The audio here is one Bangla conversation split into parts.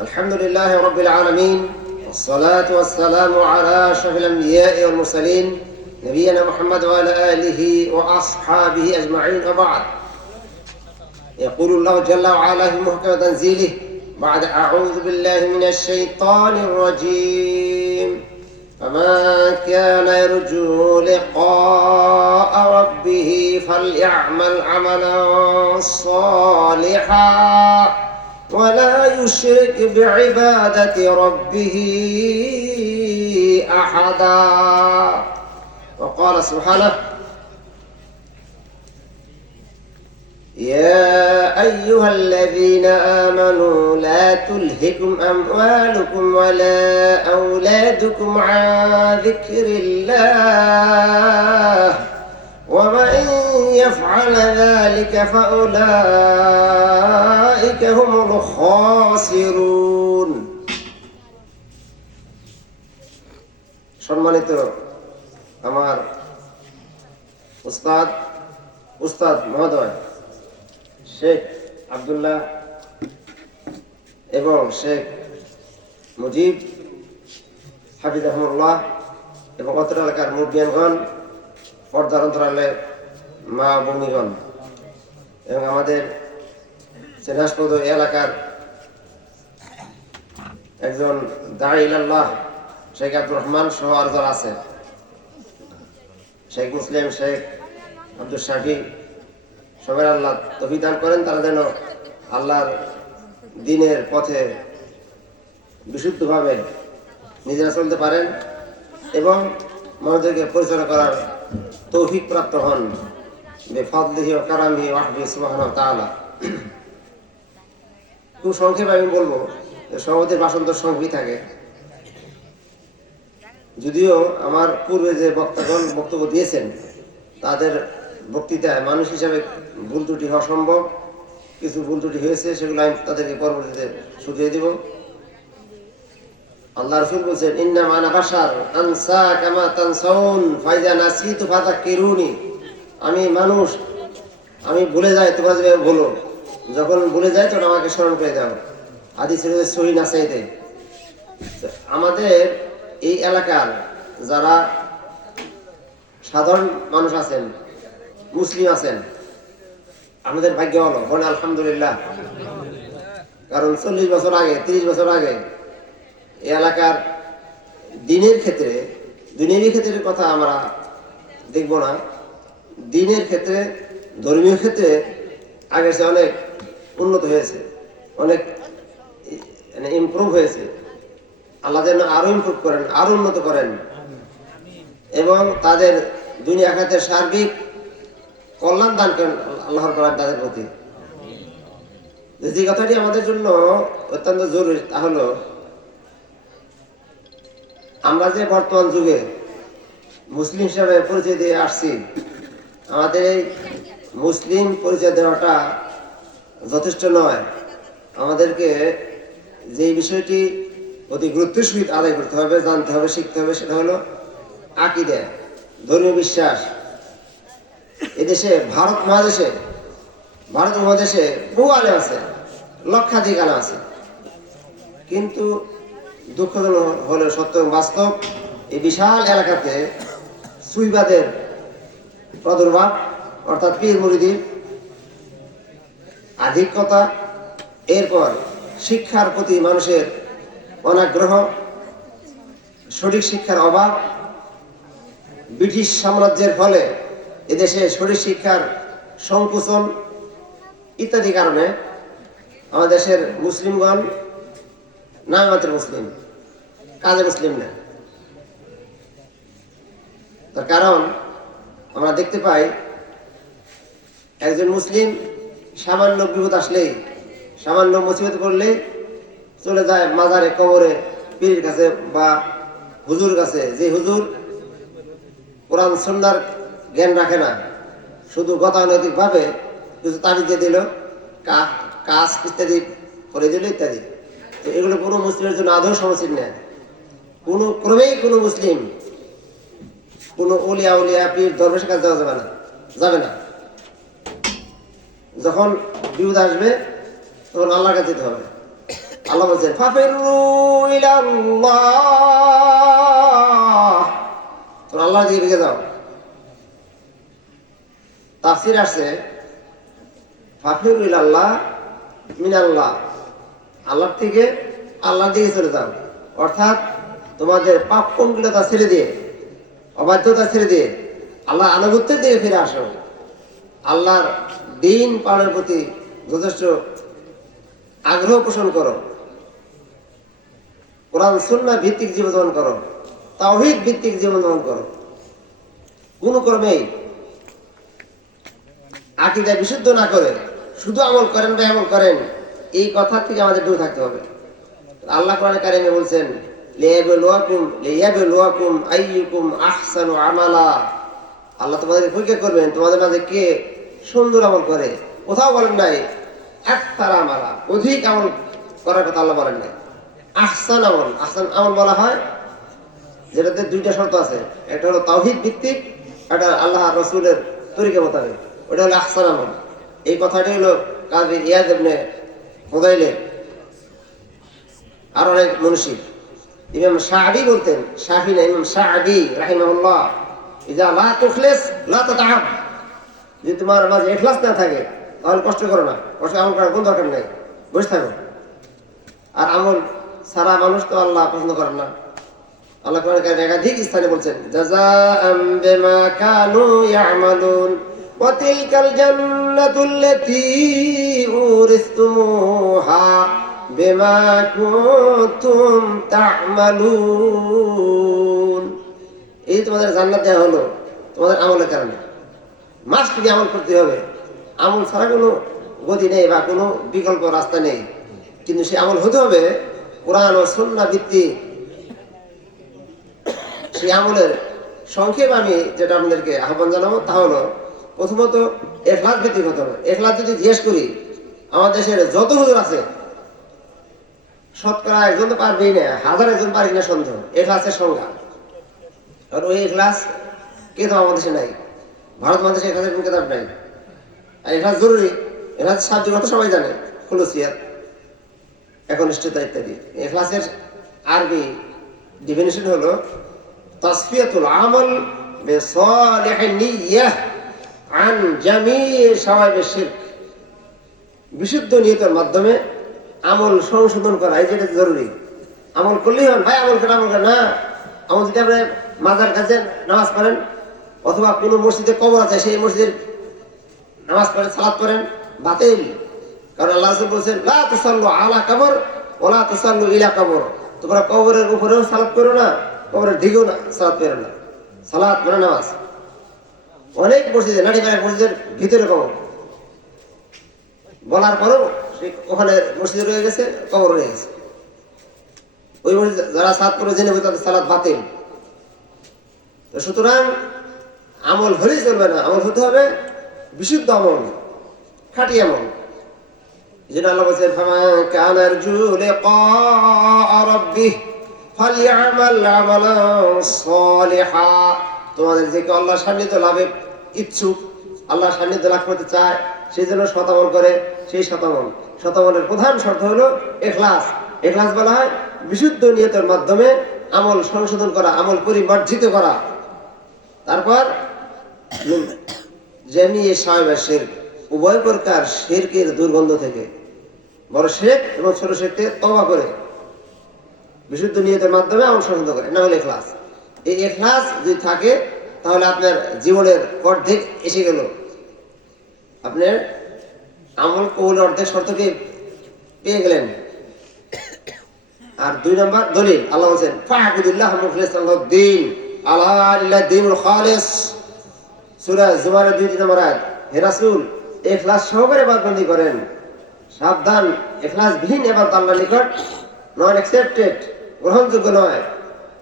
الحمد لله رب العالمين، والصلاة والسلام على أشرف الأنبياء والمرسلين نبينا محمد وعلى آله وأصحابه أجمعين. وبعد، يقول الله جل وعلا في محكم تنزيله بعد أعوذ بالله من الشيطان الرجيم: فمن كان يرجو لقاء ربه فليعمل عملا صالحا ولا يشرك بعبادة ربه أحدا. وقال سبحانه: يا أيها الذين آمنوا لا تلهكم أموالكم ولا أولادكم عن ذكر الله ومن يفعل ذلك فأولئك هم الخاسرون. সম্মানিত আমার উস্তাদ মহোদয় শেখ আব্দুল্লাহ এবং শেখ মুজিব হাফিজাহুল্লাহ এবং অত্র এলাকার মুরব্বিয়ানগণ, পর্দার অন্তরালের মা বোনিগণ এবং আমাদের সেনাসপদ এলাকার একজন দাঈ ইলাল্লাহ শেখ আব্দুর রহমান সহ আর যারা আছে, শেখ মুসলিম, শেখ আব্দুল শাফি, সবাই আল্লাহ তৌফিক দান করেন তারা যেন আল্লাহর দ্বীনের পথে বিশুদ্ধভাবে নিজেরা চলতে পারেন এবং মানুষদেরকে পরিচালনা করার তৌফিক প্রাপ্ত হন বিফাদলিহি ওয়া কারামিহি ওয়াহবিহি সুবহানাহু ওয়া তাআলা। খুব সংক্ষেপে আমি বলবো, সভাপতির ভাষণ তো সংক্ষেপই থাকে, যদিও আমার পূর্বে যে বক্তাগণ বক্তব্য দিয়েছেন তাদের বক্তৃতায় মানুষ হিসাবে ভুল ত্রুটি হওয়া সম্ভব, কিছু ভুল ত্রুটি হয়েছে, সেগুলো আমি তাদেরকে পরবর্তীতে শুধিয়ে দিব। আল্লাহ রাসূল বলেছেন, ইন্নামা আনা বাশার আনসা কামা তানসাউন ফাইজা নাসিতু ফাযাক্কিরুনি। আমি মানুষ, আমি ভুলে যাই, তোমরা যেভাবে বলো, যখন ভুলে যাই তখন আমাকে স্মরণ করে দাও। হাদিসের সহিহ নাসাইতে। আমাদের এই এলাকার যারা সাধারণ মানুষ আছেন, মুসলিম আছেন, আমাদের ভাগ্য ভালো, বলেন আলহামদুলিল্লাহ। কারণ 40 বছর আগে, 30 বছর আগে এই এলাকার দ্বীনের ক্ষেত্রে, দুনিয়াবী ক্ষেত্রের কথা আমরা দেখব না, দ্বীনের ক্ষেত্রে, ধর্মীয় ক্ষেত্রে আগের চেয়ে অনেক উন্নত হয়েছে, অনেক ইমপ্রুভ হয়েছে। আল্লাহ যেন আরো ইমপ্রুভ করেন, আরো উন্নত করেন এবং তাদের দুনিয়া খাতের সার্বিক কল্যাণ দান করেন আল্লাহর করেন তাদের প্রতি। যে কথাটি আমাদের জন্য অত্যন্ত জরুরি তা হলো, আমরা যে বর্তমান যুগে মুসলিম হিসাবে পরিচয় দিয়ে আসছি, আমাদের এই মুসলিম পরিচয় দেওয়াটা যথেষ্ট নয়। আমাদেরকে যে বিষয়টি অতি গুরুত্বের সহিত আদায় করতে হবে, জানতে হবে, শিখতে হবে, সেটা হলো আকীদা, ধর্মীয় বিশ্বাস। এদেশে ভারত মহাদেশে বহু আলেম আছে, লক্ষাধিক আলেম আছে, কিন্তু দুঃখজনক হলে সত্য বাস্তব, এই বিশাল এলাকাতে সুফিবাদের প্রাদুর্ভাব, অর্থাৎ পীর মুরিদির আধিক্যতা, এরপর শিক্ষার প্রতি মানুষের অনাগ্রহ, সঠিক শিক্ষার অভাব, ব্রিটিশ সাম্রাজ্যের ফলে এদেশে সঠিক শিক্ষার সংকুচন ইত্যাদি কারণে আমাদের দেশের মুসলিমগণ নাম মাত্র মুসলিম, কাজে মুসলিম না। তার কারণ আমরা দেখতে পাই, একজন মুসলিম সামান্য বিপদ আসলেই, সামান্য মুসিবত করলে চলে যায় মাজারে, কবরে, পীরের কাছে বা হুজুর কাছে, যে হুজুর কোরআন সুন্নাহর জ্ঞান রাখে না, শুধু গতানৈতিক ভাবে কিছু তাবিজ দিয়ে দিল, কাজ ইত্যাদি করে দিল ইত্যাদি। তো এগুলো কোনো মুসলিমের জন্য আদৌ সমীচীন নেয়। কোনো ক্রমেই কোনো মুসলিম কোনো উলিয়া পীর দরবেশের কাছে যাবে না। যখন বিপদ আসবে তখন আল্লাহর কাছে যেতে হবে। আল্লাহ বলছেন ফাফিরু ইলাল্লাহ, তোমরা আল্লাহর দিকে ভেগে যাও। তাফসীর আছে ফাফিরু ইলাল্লাহ মিনাল্লাহ, আল্লাহর থেকে আল্লাহর দিকে চলে যাও, অর্থাৎ তোমাদের পাপ পঙ্কিলতা ছেড়ে দিয়ে, অবাধ্যতা ছেড়ে দিয়ে আল্লাহ আনুগত্যের দিকে ফিরে আসো। আল্লাহর দিন পালনের প্রতি যথেষ্ট আগ্রহ পোষণ করো, কোরআন সুন্নাহ ভিত্তিক জীবনযাপন করো, তাওহীদ ভিত্তিক জীবনযাপন করো। কোন ক্রমেই আকীদা বিশুদ্ধ না করে শুধু আমল করেন বা আমল করেন, এই কথা থেকে আমাদের দূরে থাকতে হবে। আল্লাহ কোরআনে কারিমে বলছেন লিয়াবলুয়াকুম আইয়ুকুম আহসানু আমালা, আল্লাহ তোমাদের পরীক্ষা করবেন তোমাদের মাঝে কে সুন্দর আমল করে। কোথাও বলেন নাই আকসার আমালা, অধিক আমল করার কথা আল্লাহ বলেন নাই। আহসান আমল, আহসান আমল বলা হয় যেটাতে দুইটা শর্ত আছে, একটা হলো তাওহীদ ভিত্তিক, একটা আল্লাহ রাসূলের তরিকা মোতাবেক, ওটা হলো আহসান আমল। এই কথাটি হলো কাজী ইয়াদ ইবনে ফুদাইলের। আর অনেক মনীষী, ইমাম শাআবী বলতেন, শাফি না ইমাম শাআবী রাহিমাহুল্লাহ, ইজা লা তুখলিস লা তাতাআব, যদি তোমার মাঝে ইখলাস না থাকে তাহলে কষ্ট করো না, কষ্ট আমল করার কোনো দরকার নেই, বসে থাকো। আর আমল সারা মানুষ তো আল্লাহ পছন্দ করেন না। আল্লাহ কোরআনে কারিমে একাধিক স্থানে বলছেন জাযাআম বিমা কানু ইয়ামালুন ওয়া তিলকাল জান্নাতুল্লাতী উরিসতুমুহা বিমা কুনতুম তা'মালুন। এই তোমাদের জান্নাত দেওয়া হলো তোমাদের আমলের কারণে। মাস্ট বি আমল করতে হবে, আমল ছাড়া কোনো গতি নেই বা কোনো বিকল্প রাস্তা নেই। কিন্তু সেই আমল হতে হবে কোরআন ও সুন্নাহ ভিত্তিক। সেই আমলের সংক্ষেপ আমি যেটা আপনাদেরকে আহ্বান জানাবো তা হলো, প্রথমত ইখলাস ভিত্তিক হতে হবে। ইখলাস যদি জিজ্ঞেস করি, আমাদের দেশের যত হুজুর আছে শতকরা একজন তো পারবেই না, হাজার একজন পারি না সন্দেহ ইখলাসের সংজ্ঞা। আর ওই ইখলাস কেতাব আমাদের দেশে নাই, ভারত মহাদেশে ইখলাসের কোনো কেতাব নাই। আর ইখলাস জরুরি, ইখলাস সাহায্য কথা সবাই জানে, খুলুসিয়াত, একনিষ্ঠতা ইত্যাদি। ইখলাসের আরবি ডেফিনিশন হলো তাসফিয়াতুল আমল বিসালিহিন নিয়্যাহ আন জামি' শাওয়াইবিশ শিরক, বিশুদ্ধ নিয়তের মাধ্যমে আমল সংশোধন করা, এই যেটা জরুরি। আমল করলেই হন ভাই আমল করে না, আমল যদি আপনি মাজার কাছে নামাজ পড়েন অথবা কোনো মসজিদে কবর আছে সেই মসজিদের নামাজ পড়েন, সালাত করেন, বাতিল। কারণ আল্লাহ রাসূল বলেছেন লা তুসাল্লু আলা কবর ওয়া লা তুসাল্লু ইলা কবর, তোমরা কবরের উপরেও সালাত করো না, কবরের দিকেও না সালাত করো না। সালাত মানে নামাজ। অনেক মসজিদে, নাটিপাড়া মসজিদের ভিতরে কবর, বলার পরেও ওখানে মসজিদ রয়ে গেছে, কবর রয়ে গেছে। ওই মসজিদ যারা সালাত করে জেনে তাদের সালাত বাতিল। তো সুতরাং আমল হলেই চলবে না, আমল হতে হবে বিশুদ্ধ আমল, খাঁটি আমল। যেটা আল্লাহ বলেছেন ফামান কানা ইয়ারজু লিকা রাব্বিহি ফালইআমাল আমালান সালিহা, তোমাদের যে কেউ আল্লাহর সান্নিধ্য লাভে ইচ্ছুক, আল্লাহর সান্নিধ্য লাভ করতে চায়, সেই জন্য শতামল করে। সেই শতামলের প্রধান শর্ত হলো ইখলাস। ইখলাস বলা হয় বিশুদ্ধ নিয়তের মাধ্যমে আমল সংশোধন করা, আমল পরিমার্জিত করা। তারপর জামি' শাওয়াইবিশ শিরক, উভয় প্রকার শিরকের দুর্গন্ধ থেকে, বড় শিরক এবং ছোট শিরক থেকে তওবা করে বিশুদ্ধ নিয়তের মাধ্যমে আমল সংশোধন করে, না হলে ইখলাস। এই ইখলাস যদি থাকে তাহলে আপনার জীবনের অর্ধেক এসে গেল, আপনার আমল কবুলের অর্ধেক শর্তকে পেয়ে গেলেন। আর 2 নম্বর দলিল, আল্লাহ বলেছেন ফা'বুদিল্লাহ মুখলিসান লাহুদ্দিন আলা লিল্লাহি দীনুল খালিস, সূরা জুমারের 2 নম্বর আয়াত। হে রাসূল, ইখলাস সহকারে ইবাদতবন্দি করেন, সাবধান, ইখলাস বিহীন ইবাদত আল্লাহর নিকট নন অ্যাকসেপ্টেড, গ্রহণযোগ্য নয়,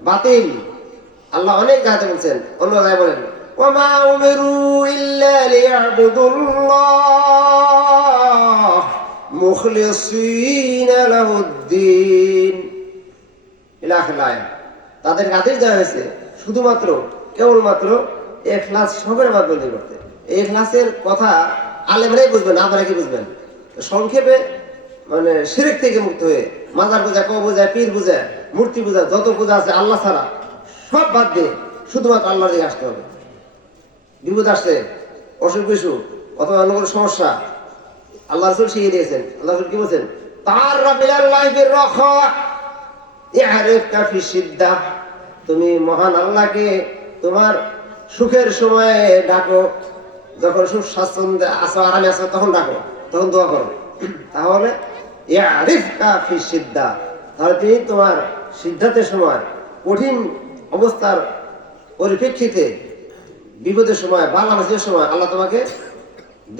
বাতিল। আল্লাহ অনেক জায়গাতে বলছেন, অন্য জায়গায় বলেন ওয়ামা উমিরু ইল্লা লিয়াবুদুল্লাহ মুখলিসিনা লাহুদ্দিন ইলা আখির আয়াত। তাদেরকে আদেশ দেওয়া হয়েছে শুধুমাত্র কেবলমাত্র ইখলাস সহকারে ইবাদতবন্দি করতে। এই ইখলাসের কথা আলেমরাই বুঝবেন, আপনারা কি বুঝবেন? সংক্ষেপে মানে শিরক থেকে মুক্ত হয়ে মাজার পূজা, কবর পূজা, পীর পূজা, মূর্তি পূজা, যত পূজা আছে আল্লাহ ছাড়া সব বাদ দিয়ে শুধুমাত্র আল্লাহর দিকে আসতে হবে। বিপদ আসছে, অসুখ বিসুখ অথবা অন্য কোনো সমস্যা, আল্লাহ রাসূল শিখিয়ে দিয়েছেন। আল্লাহ রাসূল কি বলছেন? তুমি মহান আল্লাহকে তোমার সুখের সময়ে ডাকো, যখন সুখ স্বাচ্ছন্দ্যে আছো, আরামে আছো, তখন ডাকো, তখন দোয়া করো। তাহলে তাহলে তুমি তোমার সিদ্ধান্তের সময়, কঠিন অবস্থার পরিপ্রেক্ষিতে, বিপদের সময়, বাংলাদেশের সময় আল্লাহ তোমাকে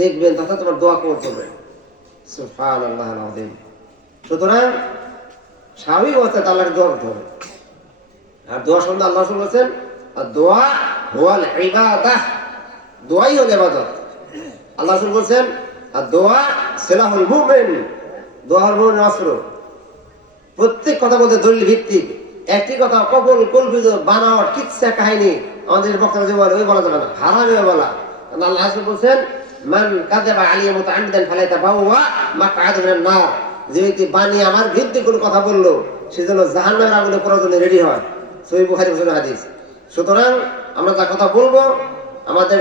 দেখবেন তথা তোমার দোয়া কবুল করবেন। সুবহানাল্লাহিল আযীম। সুতরাং স্বাভাবিক অবস্থায় আল্লাহকে দোয়া করতে হবে। আর দোয়া সম্বন্ধে আল্লাহ রাসূল বলেছেন, দোয়া হুয়াল ইবাদাহ, দোয়াই হল ইবাদত। আল্লাহ রাসূল বলেছেন, আর দোয়া সিলাহুল মুমিন, দোয়া হল মুমিনের অস্ত্র। প্রত্যেক কথা বলতে দলিল ভিত্তিক, একটি কথা কপল কল্পিত বানাওয়াট কিচ্ছা কাহিনী আমাদের বক্তব্য যে বলে ওই বলা যাবে না, হারামে বলা। আল্লাহ রাসূল বলেছেন, মান কাযাবা আলাইয়া মুতাআম্মিদান ফালাইতাবাওয়া মাকআদাহু মিনান নার, যে ব্যক্তি বানিয়ে আমার বিরুদ্ধে কোনো কথা বললো সে যেন জাহান্নামের আগুনে পড়ার জন্য রেডি হয়। সহিহ বুখারী মুসলিম হাদিস। সুতরাং আমরা যা কথা বলবো, আমাদের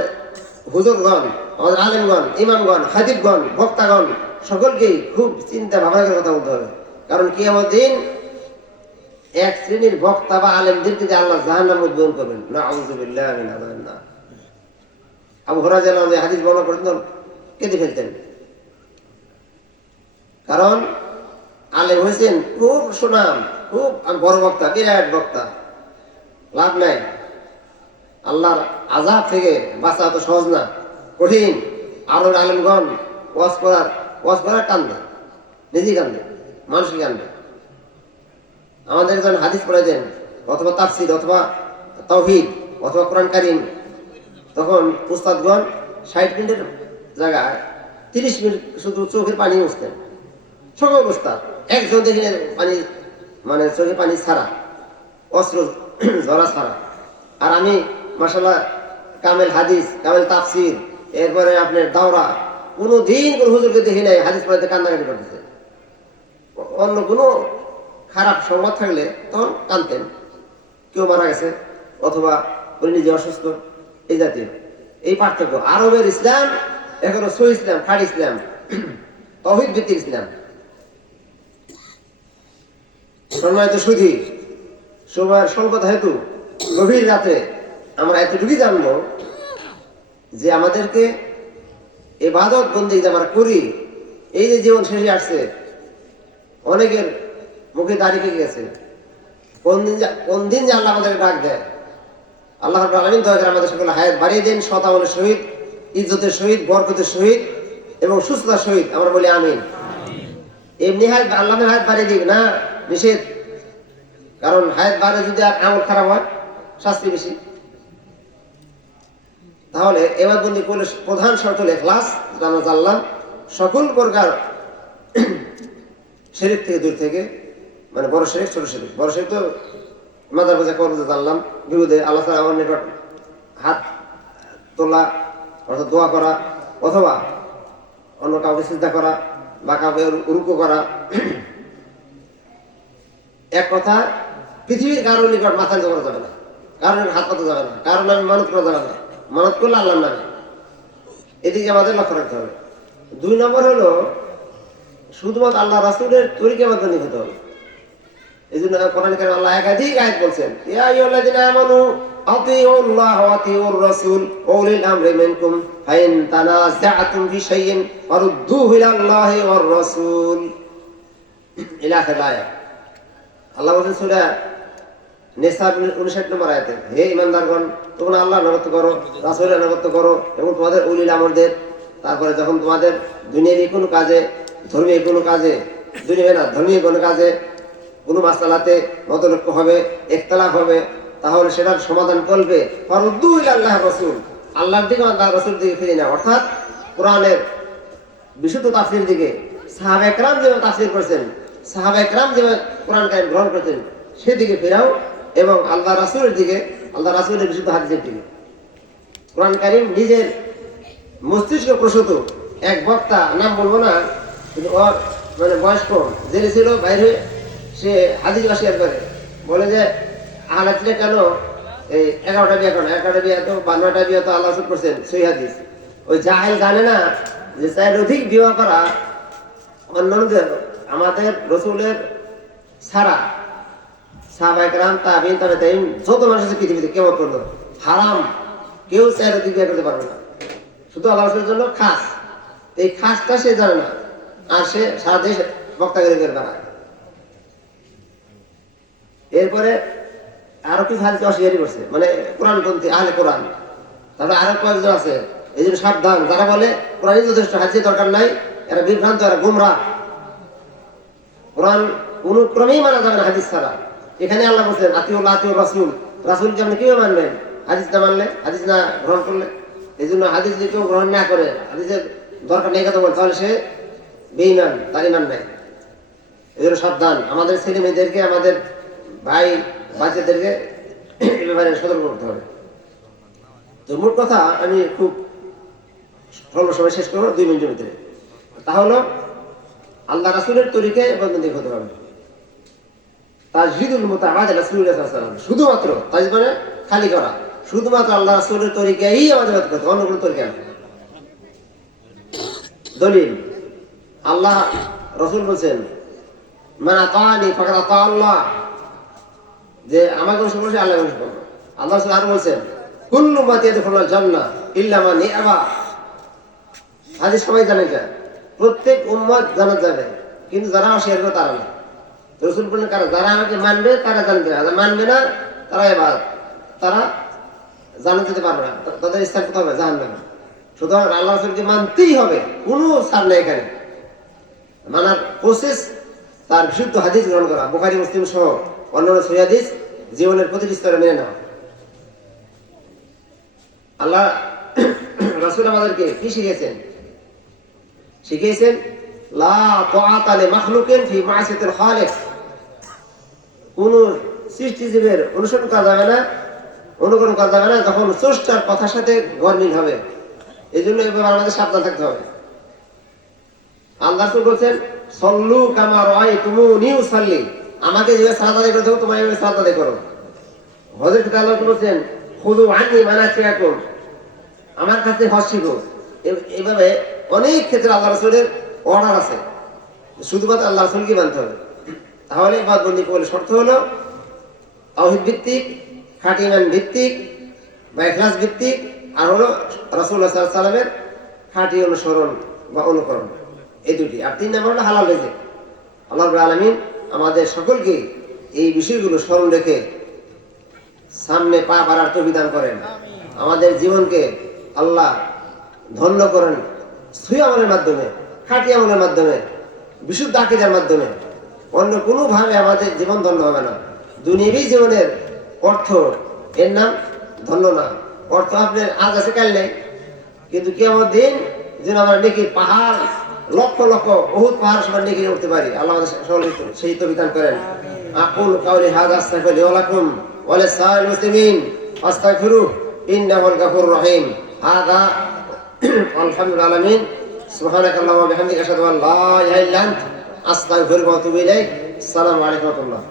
হুজুরগণ, আমাদের আলেমগণ, ইমামগণ, খাতিবগণ, বক্তাগণ সকলকেই খুব চিন্তা ভাবনা করে কথা বলতে হবে। কারণ কিয়ামতের দিন এক শ্রেণীর বক্তা বা আলেমদেরকে যে আল্লাহ জাহান্নামে উদ্বোধন করবেন, নাউযু বিল্লাহি মিন আযাবিন নার। আবু হুরায়রা রাদিয়াল্লাহু আনহু হাদিস বর্ণনা করেন, কেঁদে ফেলতেন। কারণ আলেম হয়েছেন খুব সুনাম, খুব বড় বক্তা, বিরাট বক্তা, লাভ নাই। আল্লাহর আযাব থেকে বাঁচা তো সহজ না, কঠিন। আরো আলেমগণ ওয়াজ করার কান্দে, নিজেই কান্দে, মানুষকে কান্দে। আমাদের একজন হাদিস পড়ে দেন, অথবা তাফসীর, অথবা তাওহীদ, অথবা কোরআন কারীম, তখন উস্তাদগণ 60 মিনিটের জায়গায় 30 মিনিট শুধু চোখের পানি মুছতেন। সকল উস্তাদ একজন দেখি পানি, মানে চোখে পানি ছাড়া, অস্ত্র ধরা ছাড়া। আর আমি মাশাআল্লাহ কামেল হাদিস, কামেল তাফসীর, এরপরে আপনার দাওরা, কোনোদিন কোনো হুজুরকে দেখি নাই হাদিস পড়াতে কান্নাকাটি করতেছে। অন্য কোনো খারাপ সংবাদ থাকলে তখন কাঁদতেন, কেউ মারা গেছে অথবা উনি নিজে অসুস্থ, এই জাতীয়। এই পার্থক্য। আরবের ইসলাম এখনো সহিহ ইসলাম, খাঁটি ইসলাম, তাওহীদ ভিত্তিক ইসলাম। সম্মানিত সুধী, সময়ের স্বল্পতা হেতু গভীর রাতে আমরা এতটুকুই জানবো যে আমাদেরকে ইবাদত বন্দেগী যে আমরা করি, এই যে জীবন শেষে আসছে, অনেকের মুখে দাড়ি পেকে গেছে। কোন দিন যে আল্লাহ আমাদেরকে ডাক দেয়। আল্লাহ রাব্বুল আলামিন দয়া করে আমাদের সকল হায়াত বাড়িয়ে দেন, সৎ আমলের সহিত, ইজ্জতের সহিত, বরকতের সহিত এবং সুস্থতার সহিত। আমরা বলি আমিন। এমনি হায়াত আল্লাহের হায়াত বাড়িয়ে দিক না, নিষেধ। কারণ হায়াত বাড়ে যদি আমল খারাপ হয়, শাস্তি বেশি। তাহলে এবার বন্দি করলে প্রধান শর্ত হলো ইখলাস, যেটা আমরা জানলাম। সকল প্রকার শিরক থেকে দূর থেকে, মানে বড় শিরক, ছোট শিরক। বড় শিরক তো মাজার পূজা করবো, জানলাম। বিপদে আল্লাহ তাআলা আমার নিকট হাত তোলা, অর্থাৎ দোয়া করা, অথবা অন্য কাউকে সিজদা করা বা কাউকে রুকু করা। এক কথা, পৃথিবীর কারোর নিকট মাথা নিচু করা যাবে না, কারণের হাত পাতা যাবে না, কারণ নামে মানত করা যাবে না, মানত করলে আল্লাহর নামে। এদিকে আমাদের লক্ষ্য রাখতে হবে। 2 নম্বর হলো শুধুমাত্র আল্লাহ রাসূলের তরিকার মধ্যে নিতে হবে। এই জন্য কোরআন কারীমে আল্লাহ একাধিক আয়াত বলছেন, ইয়া আইয়ুহাল্লাযীনা আমানু আতিউল্লাহ ওয়া আতিউর রাসূল ওয়া উলিল আমরি মিনকুম ফাইন তানাযা'তুম ফি শাইইন ফারুদ্দুহু ইলাল্লাহি ওয়ার রাসূল, ইলা আখির আয়াত। আল্লাহ বলেন সূরা নিসা 59 নম্বর আয়াতে, হে ঈমানদারগণ, তোমরা আল্লাহর আনুগত্য করো, রাসূলের আনুগত্য করো এবং তোমাদের উলিল আমরদের। তারপরে যখন তোমাদের দুনিয়াবি কোনো কাজে, ধর্মীয় কোনো কাজে, দুনিয়া না ধর্মীয় কোনো কাজে, কোনো মাসআলাতে মতলক্ষ্য হবে, ইখতিলাফ হবে, তাহলে সেটার সমাধান করবে ফারুদ্দু ইলাল্লাহি ওয়ার রাসূল, আল্লাহর দিকে, আল্লাহর রাসূলের দিকে ফিরে না। অর্থাৎ কোরআনের বিশুদ্ধ তাফসীর দিকে সাহাবায়ে কেরাম যেভাবে তাফসীর করেছেন, সাহাবায়ে কেরাম যেভাবে কোরআন কারীম গ্রহণ করেছেন, সেদিকে ফেরাও এবং আল্লাহ রাসূলের দিকে, আল্লাহ রাসূলের বিশুদ্ধ হাদিসের দিকে। কোরআন কারীম নিজের মস্তিষ্ক প্রসূত এক বক্তা, নাম বলবো না, কিন্তু ওর মানে বয়স্ক জেলে ছিল, বাইরে সে হাদিস বাসিয়ার করে বলে যে আহলাদিসরা কেন এই 11টা বিয়ে করে, 11টা বিয়ে তো 12টা বিয়ে তো আল্লাহ রাসূল করছেন, সহিহ হাদিস। ওই জাহেল জানে না যে চাইর অধিক বিবাহ করা অন্যদের আমাদের রসুলের ছাড়া সাহাবায়ে কেরাম তাবিঈন তাবেঈন যত মানুষ আছে পৃথিবীতে কেমন করলো হারাম, কেউ চাইর অধিক বিয়ে করতে পারবে না, শুধু আল্লাহ রাসূলের জন্য খাস। এই খাসটা সে জানে না, আর সে সারা দেশ বক্তাগিরি করে বেড়ায়। এরপরে আরো কিছু হাদিস অস্বীকার করছে, মানে কোরআনপন্থী আহলে কোরআন। তারপরে আরো কয়েকজন আছে, এই জন্য সাবধান, যারা বলে কোরআনই যথেষ্ট, হাদিসের দরকার নাই, এরা বিভ্রান্ত, এরা গুমরাহ। কোরআন কোন ক্রমেই মানা যাবে না হাদিস ছাড়া। এখানে আল্লাহ বলছেন আতিউল্লাহ আতিউর রাসূল, রাসূলকে আপনি কিভাবে মানবেন হাদিস না মানলে, হাদিস না গ্রহণ করলে? এই জন্য হাদিস যদি কেউ গ্রহণ না করে, হাদিসের দরকার নেই কথা বলে, তাহলে সে বেঈমান, তার ঈমান নাই। এই জন্য সাবধান, আমাদের ছেলে মেয়েদেরকে, আমাদের ভাই বাচ্চাদেরকে এ ব্যাপারে সতর্ক করতে হবে। তো মোট কথা আমি খুব স্বল্প সময় শেষ করবো, 2 মিনিটের ভিতরে। তাহলে আল্লাহ রাসূলের তরিকায় বন্দী হতে হবে। তাজহিদুল মুতাআদ রাসূলুল্লাহ সাল্লাল্লাহু আলাইহি ওয়াসাল্লাম, শুধুমাত্র তাজহিদ মানে খালি করা, শুধুমাত্র আল্লাহ রাসূলের তরিকায়ই আমাদের করতে হবে, অন্য কোনো তরিকা না। দলিল, আল্লাহ রাসূল বলেন মান আতানি ফাকাদ আতা আল্লাহ, যে আমাকে অনুসরণ করবে আল্লাহকে অনুসরণ করবে। আল্লাহ রাসূল আর বলেন কুল্লু উম্মতি ইয়াদখুলুল জান্নাহ ইল্লা মান ইয়াবা। হাদিস সবাই জানে, এটা প্রত্যেক উম্মত জান্নাত যাবে, কিন্তু যারা অস্বীকার করে তারা না। রাসূল বলেন কারা? যারা আমাকে মানবে তারা জানবে, আর মানবে না তারা এবার তারা জান্নাতে যেতে পারবে না, তাদের স্থান কোথায় হবে? জাহান্নামে। সুতরাং আল্লাহ রাসূলকে মানতেই হবে, কোনো ছাড় নেই এখানে। মানার প্রসেস তার বিশুদ্ধ হাদিস গ্রহণ করা, বুখারী মুসলিম সহ অন্যান্য সহিহ হাদিস জীবনের প্রতিটি স্তরে মেনে নেওয়া। আল্লাহ রাসূল আমাদেরকে কি শিখিয়েছেন? শিখিয়েছেন লা তাআতা লি মাখলুকিন ফি মা'সিয়াতিল খালিক। কোন সৃষ্টিজীবের অনুসরণ করা যাবে না, অনুকরণ করা যাবে না যখন স্রষ্টার কথার সাথে গরমিল হবে। এই জন্য এবার আমাদের সাবধান থাকতে হবে। আল্লাহ রাসূল বলেছেন সল্লু কামা রাআইতুমুনি উসাল্লি, আমাকে যেভাবে সালাত আদায় করতে হবে তোমরা এইভাবে সালাত আদায় করো। হযরত আল্লাহ বলেছেন খুযু আন্নী মানাসিকাকুম, আমার কাছে হজ শিখো। এইভাবে অনেক ক্ষেত্রে আল্লাহ রাসূলের অর্ডার আছে, শুধুমাত্র আল্লাহ রাসূলকে মানতে হবে। তাহলে ইবাদতবন্দি করলে শর্ত হলো তাওহীদ ভিত্তিক, খাঁটি ঈমান ভিত্তিক বা ইখলাস ভিত্তিক, আর হলো রাসূলুল্লাহ সাল্লাল্লাহু আলাইহি ওয়াসাল্লামের খাঁটি অনুসরণ বা অনুকরণ, এই দুটি। আর 3 নম্বর হলো হালাল রিজিক। আল্লাহ রাব্বুল আলামিন আমাদের সকলকে এই বিষয়গুলো স্মরণ রেখে সামনে পা বাড়ার তৌফিক দান করেন। আমাদের জীবনকে আল্লাহ ধন্য করেন সহিহ আমলের মাধ্যমে, খাঁটি আমলের মাধ্যমে, বিশুদ্ধ আকীদার মাধ্যমে। অন্য কোনো ভাবে আমাদের জীবন ধন্য হবে না। দুনিয়াবী জীবনের অর্থ, এর নাম ধন্য না। অর্থ আপনার আজ আছে কাল নেই, কিন্তু কিয়ামতের দিন যেন আমরা নেকির পাহাড়, লক্ষ লক্ষ বহুত পাহাড় সমান নেকি উঠতে পারি। আল্লাহ আমাদের সকলকে সেই তৌফিক দান করেন। আকুল কাউলি হাযা আস্তাগফিরু ওয়া লাকুম ওয়া লিসাইরিল মুসলিমিন ফাস্তাগফিরু ইন্নাহুল গাফুরুর রহিম। হাযা আলহামদুলিল্লাহ আলামিন। সুবহানাকাল্লাহু ওয়া বিহামদিকা আশহাদু আল্লা ইলাহা ইল্লা আনতা আস্তাগফিরুকা ওয়া আতুবু ইলাইক। আসসালামু আলাইকুম ওয়া রাহমাতুল্লাহ।